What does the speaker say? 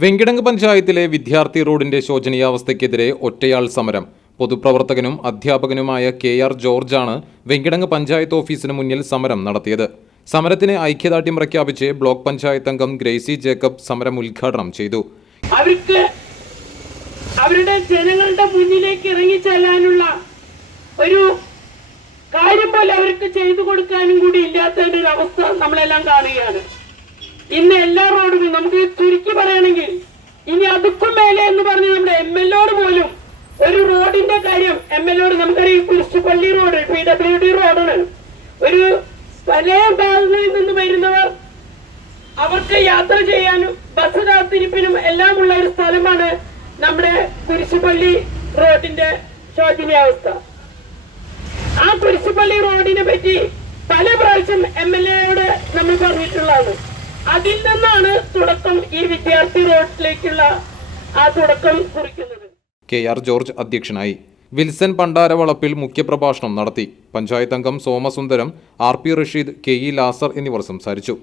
വെങ്കിടങ്ങ് പഞ്ചായത്തിലെ വിദ്യാർത്ഥി റോഡിന്റെ ശോചനീയാവസ്ഥയ്ക്കെതിരെ ഒറ്റയാൾ സമരം. പൊതുപ്രവർത്തകനും അധ്യാപകനുമായ കെ ആർ ജോർജാണ് വെങ്കിടങ്ങ് പഞ്ചായത്ത് ഓഫീസിന് മുന്നിൽ സമരം നടത്തിയത്. സമരത്തിന് ഐക്യദാർഢ്യം പ്രഖ്യാപിച്ച് ബ്ലോക്ക് പഞ്ചായത്ത് അംഗം ഗ്രേസി ജേക്കബ് സമരം ഉദ്ഘാടനം ചെയ്തു. അവർക്ക് അവരുടെ ജനങ്ങളുടെ മുന്നിലേക്ക് ഇറങ്ങി ചെല്ലാനുള്ള ഒരു കാര്യം പോലെ അവർക്ക് ചെയ്തു കൊടുക്കാനും കൂടി ഇല്ലാത്ത ഒരു അവസ്ഥ നമ്മളെല്ലാം കാണുകയാണ്. ഇന്ന് എല്ലാ റോഡുകളും നമുക്ക് മേലെ എന്ന് പറഞ്ഞ് നമ്മുടെ എം എൽ ഓട് പോലും ഒരു റോഡിന്റെ കാര്യം എം എൽ എയോട് നമുക്കറിയാം Kurishupally road P W D റോഡാണ്. ഒരു പല ഭാഗങ്ങളിൽ നിന്ന് വരുന്നവർ അവർക്ക് യാത്ര ചെയ്യാനും ബസ് കാത്തിരിപ്പിനും എല്ലാം ഉള്ള ഒരു സ്ഥലമാണ് നമ്മുടെ കുരിശുപള്ളി റോഡിന്റെ ശോചനീയാവസ്ഥ ആ കുരിശുപള്ളി റോഡിനെ പറ്റി പല പ്രാവശ്യം എം എൽ എയോട് നമ്മൾ പറഞ്ഞിട്ടുള്ളതാണ്. അതിൽ നിന്നാണ് തുടക്കം ഈ വിദ്യാർത്ഥി റോഡിലേക്കുള്ള ആ തുടക്കം കുറിക്കുന്നത്. കെ ആർ ജോർജ് അധ്യക്ഷനായി. വിൽസൺ പണ്ടാരവളപ്പിൽ മുഖ്യപ്രഭാഷണം നടത്തി. പഞ്ചായത്ത് അംഗം Somasundaram R P Rasheed K E Lazar എന്നിവർ സംസാരിച്ചു.